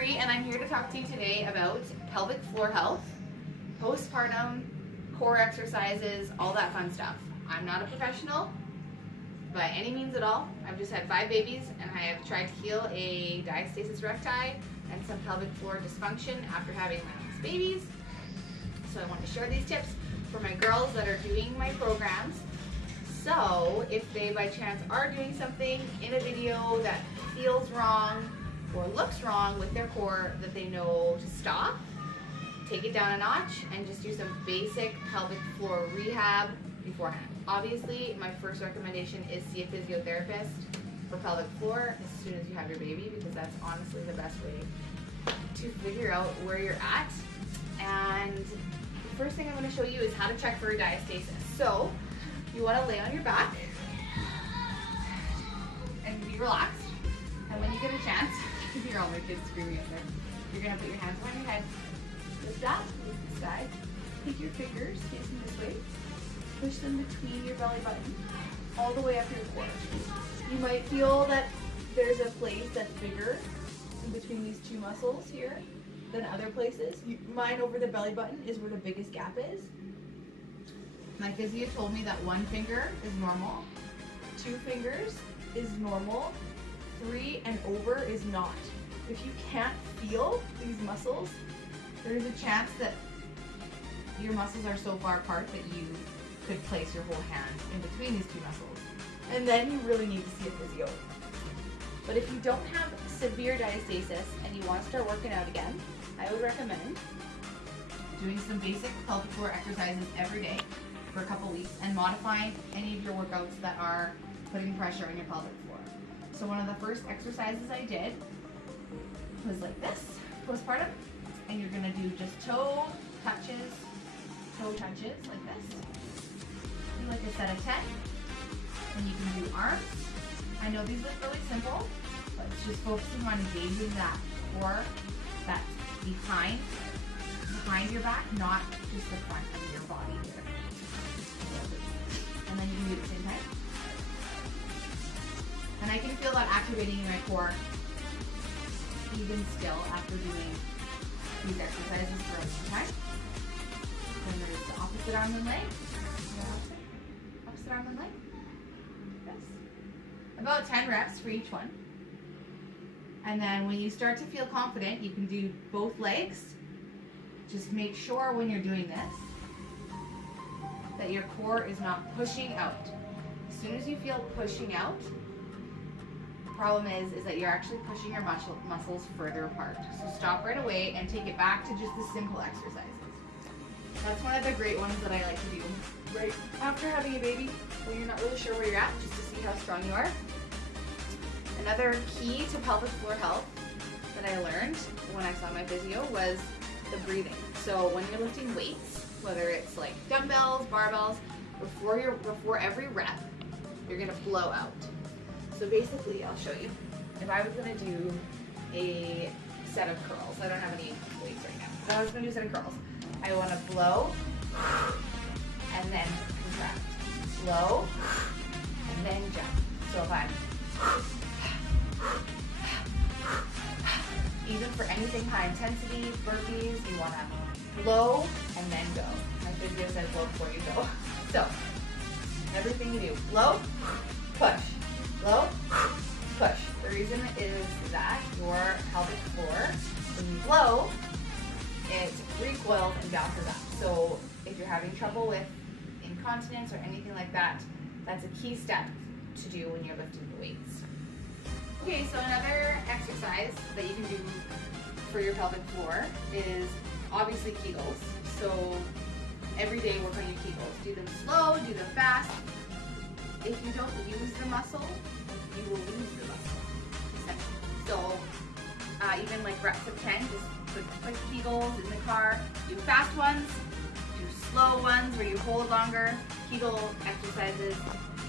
Bree, and I'm here to talk to you today about pelvic floor health, postpartum, core exercises, all that fun stuff. I'm not a professional by any means at all. I've just had 5 babies, and I have tried to heal a diastasis recti and some pelvic floor dysfunction after having my last babies. So I want to share these tips for my girls that are doing my programs. So if they by chance are doing something in a video that feels wrong or looks wrong with their core, that they know to stop, take it down a notch, and just do some basic pelvic floor rehab beforehand. Obviously, my first recommendation is see a physiotherapist for pelvic floor as soon as you have your baby, because that's honestly the best way to figure out where you're at. And the first thing I'm going to show you is how to check for a diastasis. So you want to lay on your back and be relaxed. And when you get a chance, you can hear all my kids screaming out there. You're going to put your hands behind your head. Lift up, look to the side. Take your fingers facing this way. Push them between your belly button all the way up your core. You might feel that there's a place that's bigger in between these 2 muscles here than other places. Mine over the belly button is where the biggest gap is. My physio told me that 1 finger is normal, 2 fingers is normal, 3 and over is not. If you can't feel these muscles, there's a chance that your muscles are so far apart that you could place your whole hand in between these 2 muscles. And then you really need to see a physio. But if you don't have severe diastasis and you want to start working out again, I would recommend doing some basic pelvic floor exercises every day for a couple weeks and modifying any of your workouts that are putting pressure on your pelvic floor. So one of the first exercises I did was like this, postpartum, and you're gonna do just toe touches like this. Do like a set of 10, and you can do arms. I know these look really simple, but it's just focusing on engaging that core that's behind your back, not just the front of your body here. And then you can do it at the same time. And I can feel that activating in my core even still after doing these exercises for a long time. Then there's the opposite arm and leg. Opposite arm and leg. Yes. About 10 reps for each one. And then when you start to feel confident, you can do both legs. Just make sure when you're doing this that your core is not pushing out. As soon as you feel pushing out, the problem is that you're actually pushing your muscles further apart. So stop right away and take it back to just the simple exercises. That's one of the great ones that I like to do right after having a baby, when you're not really sure where you're at, just to see how strong you are. Another key to pelvic floor health that I learned when I saw my physio was the breathing. So when you're lifting weights, whether it's like dumbbells, barbells, before every rep, you're gonna blow out. So basically, I'll show you. If I was gonna do a set of curls, I don't have any weights right now, but I was gonna do a set of curls. I wanna blow and then contract. Blow and then jump. So if I'm even for anything high intensity, burpees, you want to blow and then go. My physio says blow before you go. So, everything you do, blow, push, blow, push. The reason is that your pelvic floor, when you blow, it recoils and bounces up. So if you're having trouble with incontinence or anything like that, that's a key step to do when you're lifting the weights. Okay, so another exercise that you can do for your pelvic floor is obviously Kegels. So every day work on your Kegels. Do them slow, do them fast. If you don't use the muscle, you will lose the muscle, essentially. So even like reps of 10, just quick Kegels in the car. Do fast ones, do slow ones where you hold longer. Kegel exercises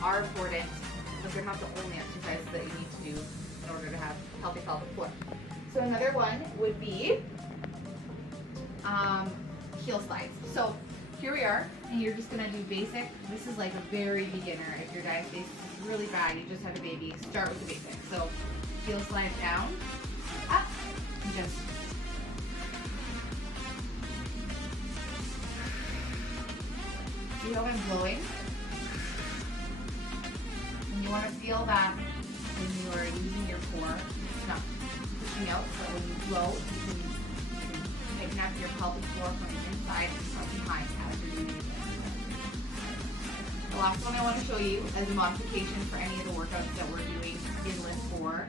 are important, but they're not the only exercises that you need to do in order to have healthy pelvic floor. So another one would be heel slides. So here we are, and you're just gonna do basic. This is like a very beginner. If your diastasis is really bad, you just had a baby, start with the basics. So heel slide down, up, just see how I'm blowing? And you want to feel that when you are using your core, it's not pushing out, so when you blow, you can tighten up your pelvic floor from the inside and from behind as you're doing it. The last one I want to show you as a modification for any of the workouts that we're doing in Lift 4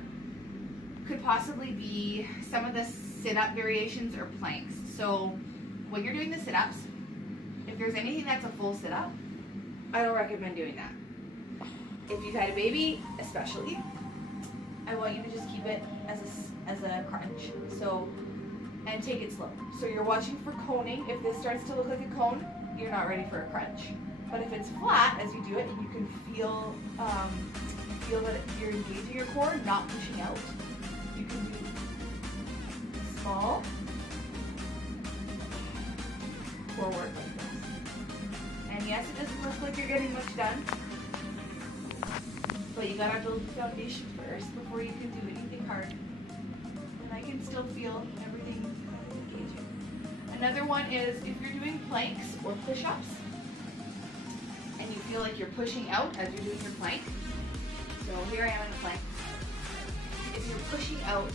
could possibly be some of the sit-up variations or planks. So when you're doing the sit-ups, if there's anything that's a full sit-up, I don't recommend doing that. If you've had a baby, especially, I want you to just keep it as a crunch. So, and take it slow. So you're watching for coning. If this starts to look like a cone, you're not ready for a crunch. But if it's flat as you do it, and you can feel that you're engaging your core, not pushing out, you can do small core work like this. And yes, it doesn't look like you're getting much done, but you gotta build the foundation first before you can do anything hard. And I can still feel everything engaging. Another one is if you're doing planks or push-ups, and you feel like you're pushing out as you're doing your plank. So here I am in a plank. If you're pushing out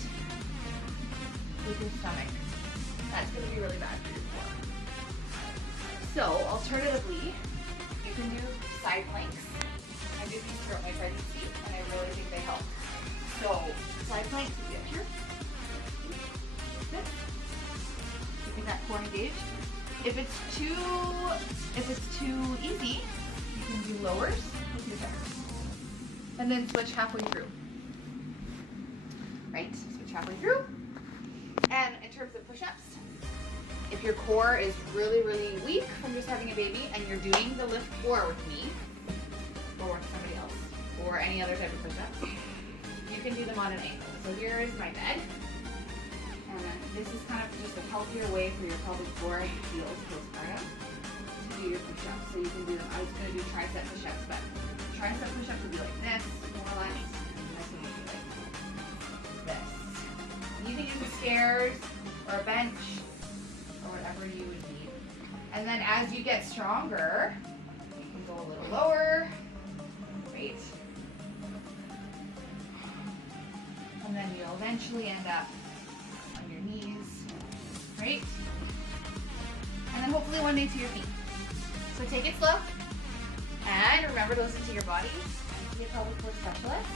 with your stomach, that's going to be really bad for your core. So alternatively, you can do side planks. I did these throughout my pregnancy, and I really think they help. So side planks would be up here. Good. Keeping that core engaged. If it's too easy, you can do lowers with your fingers. And then switch halfway through. Right? Switch halfway through. And in terms of push-ups, if your core is really, really weak from just having a baby and you're doing the Lift 4 with me, or with somebody else, or any other type of push-ups, you can do them on an angle. So here is my bed. And this is kind of just a healthier way for your pelvic floor and your heels postpartum to do your push-ups. So you can do them. I was going to do tricep push-ups, but tricep push-ups would be like this, more or less. And this one would be like this. You can use the stairs or a bench or whatever you would need. And then as you get stronger, you can go a little lower. Right? And then you'll eventually end up on your knees, right? And then hopefully one day to your feet. So take it slow, and remember to listen to your body and see a pelvic floor specialist.